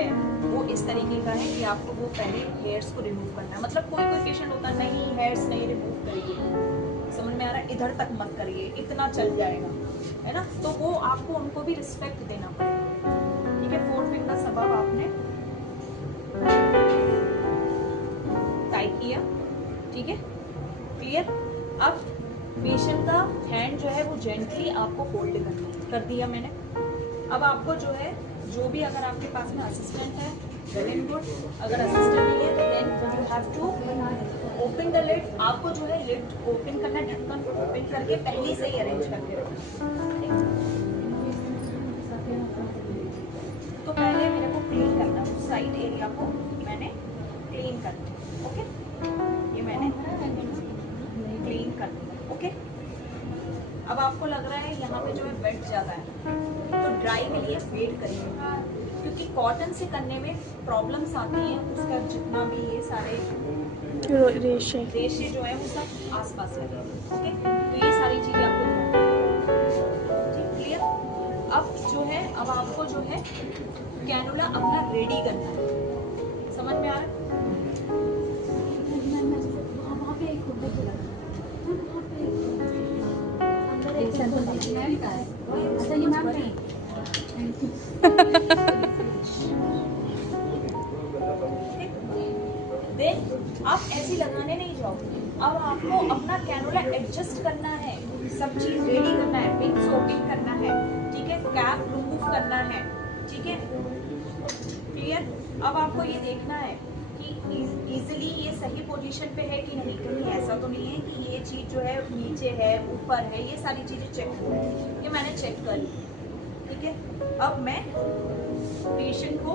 है वो इस तरीके का है कि आपको वो पहले हेयर्स को रिमूव करना है। मतलब कोई कोई पेशेंट होता है नहीं हेयर्स नहीं रिमूव करिए, समझ में आ रहा है, इधर तक मत करिए, इतना चल जाएगा, है ना। तो वो आपको उनको भी रिस्पेक्ट देना पड़ेगा, ठीक है। 4 फिंगर सब आपने टाइट किया, ठीक है, क्लियर। अब पेशेंट का हैंड जो है वो जेंटली आपको होल्ड करना है, कर दिया मैंने। अब आपको जो है जो भी अगर आपके पास में असिस्टेंट है वेल एंड गुड, अगर असिस्टेंट नहीं है तो then you have to open the lid. आपको जो है लिड ओपन करना, ढक्कन को ओपन करके पहले से ही अरेंज करके रखना। तो पहले मेरे को क्लीन करना, उस साइड एरिया को मैंने क्लीन करना, ओके। ये मैंने क्लीन कर दिया, ओके। अब आपको लग रहा है यहाँ पे जो है वेट ज़्यादा है तो ड्राई के लिए वेट करिए, क्योंकि कॉटन से करने में प्रॉब्लम्स आती हैं। उसका जितना भी ये सारे रेशे जो है वो सब आसपास लगे, ओके। तो ये सारी चीज़ें आपको ठीक क्लियर। अब जो है अब आपको जो है कैनुला अपना रेडी करना है, समझ में आ रहा है। देन आप ऐसे लगाने नहीं जाओ, अब आपको अपना कैनुला एडजस्ट करना है, सब चीज रेडी करना है, पिन सोपिंग करना है, ठीक है, कैप रिमूव करना है, ठीक है, क्लियर। अब आपको ये देखना है कि इजीली ये सही पोजीशन पे है कि नहीं, कहीं ऐसा तो नहीं है कि ये चीज जो है नीचे है ऊपर है, ये सारी चीजें चेक करो। ये मैंने चेक कर ली, ठीक है। अब मैं पेशेंट को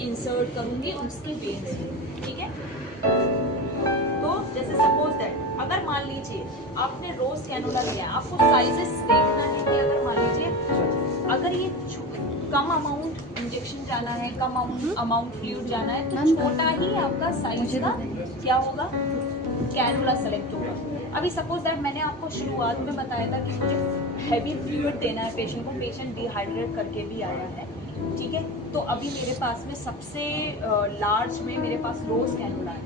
इंसर्ट करूंगी उसकी वेन से, ठीक है। तो जैसे सपोज दैट अगर मान लीजिए आपने रोज कैनुला लिया, आपको साइजेस देखना है कि अगर मान लीजिए अगर ये कम अमाउंट इंजेक्शन जाना है, कम अमाउंट फ्लूइड जाना है, तो छोटा ही आपका साइज का क्या होगा कैनुला सेलेक्ट होगा। अभी सपोज दैट मैंने आपको शुरुआत में बताया था कि मुझे हैवी फ्लूइड देना है पेशेंट को, पेशेंट डिहाइड्रेट करके भी आया है, ठीक है। तो अभी मेरे पास में सबसे लार्ज में मेरे पास रोज कैनुला है,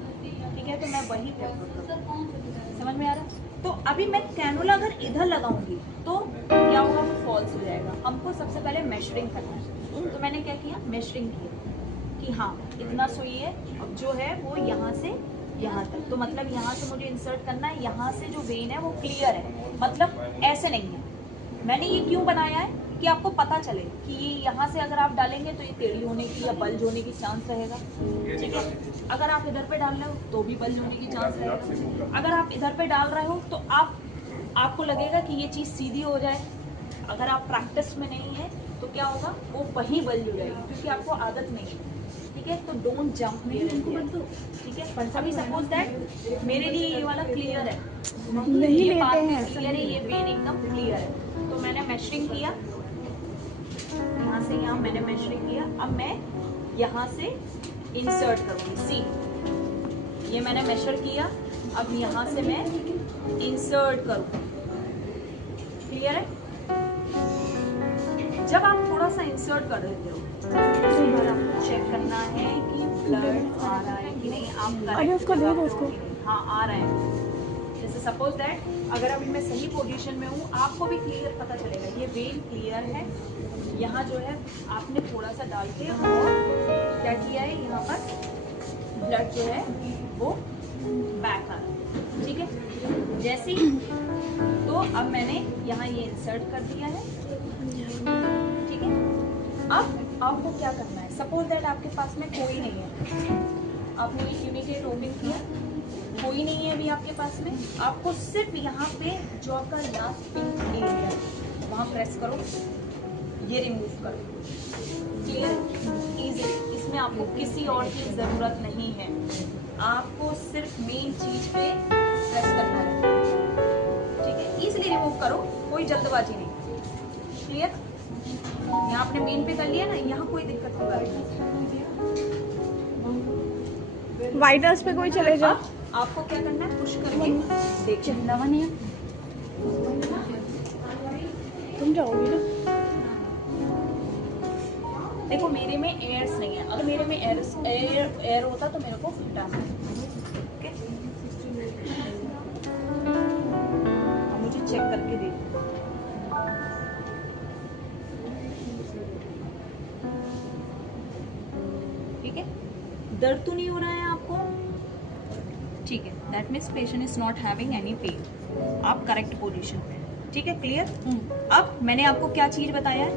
ठीक है, तो मैं वही प्रेफर करूँगी, समझ में आ रहा है। तो अभी मैं कैनुला अगर इधर लगाऊंगी तो क्या होगा, वो फॉल्स हो जाएगा। हमको सबसे पहले मेजरिंग करना है, तो मैंने क्या किया, मेजरिंग किया कि हाँ इतना सुई है, अब जो है वो यहाँ से यहाँ तक, तो मतलब यहाँ से मुझे इंसर्ट करना है, यहाँ से जो वेन है वो क्लियर है, मतलब ऐसे नहीं है। मैंने ये क्यों बनाया है कि आपको पता चले कि ये यहाँ से अगर आप डालेंगे तो ये टेढ़ी होने की या बल्ज होने की चांस रहेगा, ठीक है। अगर आप इधर पे डाल रहे हो तो भी बल्ज होने की चांस रहेगा। अगर आप इधर पे डाल रहे हो तो आपको लगेगा कि ये चीज़ सीधी हो जाए। अगर आप प्रैक्टिस में नहीं है तो क्या होगा, वो वहीं बल्ज हो जाएगी, क्योंकि आपको आदत नहीं है, ठीक है। तो don't jump here and there, ठीक है। अभी सपोज दैट मेरे लिए ये वाला क्लियर है, नहीं ये बात क्लियर है, ये वेन एकदम क्लियर है। तो मैंने मेजरिंग किया, यहाँ से यहाँ मैंने मेजरिंग किया। अब मैं यहाँ से इंसर्ट करूँगी, सी ये मैंने मेजर किया, अब यहाँ से मैं इंसर्ट करूँ, क्लियर है। जब आप थोड़ा सा इंसर्ट कर देते हो तो आपको चेक करना है कि ब्लड आ रहा है कि नहीं, आप हाँ आ रहा है। जैसे सपोज दैट अगर अभी मैं सही पोजीशन में हूँ, आपको भी क्लियर पता चलेगा ये वेन क्लियर है। यहाँ जो है आपने थोड़ा सा डाल के और क्या किया है, यहाँ पर ब्लड जो है वो बैक आ रहा है, ठीक है। जैसे ही तो अब मैंने यहाँ ये इंसर्ट कर दिया है, ठीक है। अब आपको क्या करना है, सपोज दैट आपके पास में कोई नहीं है, आपने यूनिटेड ओपन किया, कोई नहीं है अभी आपके पास में, आपको सिर्फ यहाँ पे जो आपका लास्ट पिंक एरिया है वहाँ प्रेस करो, ये रिमूव करो, क्लियर, इजी। इसमें आपको किसी और की ज़रूरत नहीं है, आपको सिर्फ मेन चीज़ पे प्रेस करना है, ठीक है। इजीली रिमूव करो, कोई जल्दबाजी नहीं, क्लियर। यहाँ आपने मेन पे कर लिया ना, यहाँ कोई दिक्कत की बात नहीं। वाइडर्स पे कोई चले जाओ, आपको क्या करना है, पुश करके देखिए, नहीं तुम जाओगी ना, देखो मेरे में एयर्स नहीं है, अगर मेरे में एयर होता तो मेरे को हटाना है। ओके, अब मुझे चेक करके दे दो। ठीक है, दर्द तो नहीं हो रहा है आपको? ठीक है, that means patient is not having any pain. आप करेक्ट पोजीशन पे, ठीक है, क्लियर। अब मैंने आपको क्या चीज बताया है,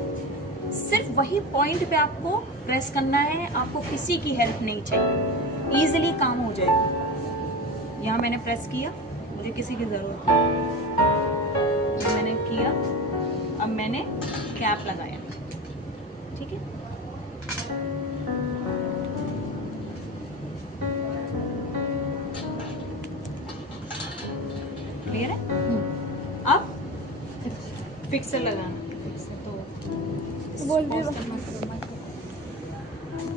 सिर्फ वही पॉइंट पे आपको प्रेस करना है, आपको किसी की हेल्प नहीं चाहिए, इजीली काम हो जाएगा। यहाँ मैंने प्रेस किया, मुझे किसी की जरूरत नहीं, मैंने किया, अब मैंने कैप लगाया, ठीक है। क्लियर है? अब फिक्सर लगाना, फिक्सर तो बोल भी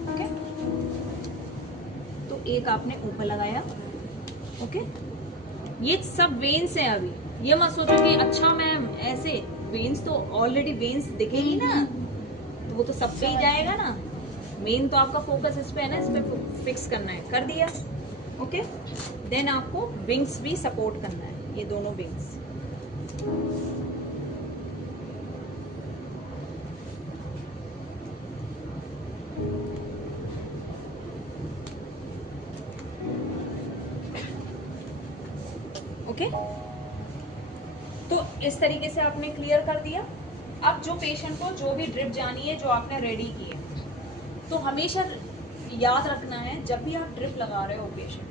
ओके, तो एक आपने ऊपर लगाया। ओके, ये सब वेन्स है। अभी ये मत सोचो कि अच्छा मैम ऐसे, वेन्स तो ऑलरेडी वेन्स दिखेगी ना, तो वो तो सब पे ही जाएगा ना। मेन तो आपका फोकस इस पे है ना, इस पे फिक्स करना है, कर दिया। ओके, देन आपको विंग्स भी सपोर्ट करना है, ये दोनों विंग्स। ओके, तो इस तरीके से आपने क्लियर कर दिया। अब जो पेशेंट को जो भी ड्रिप जानी है, जो आपने रेडी की है, तो हमेशा याद रखना है जब भी आप ड्रिप लगा रहे हो पेशेंट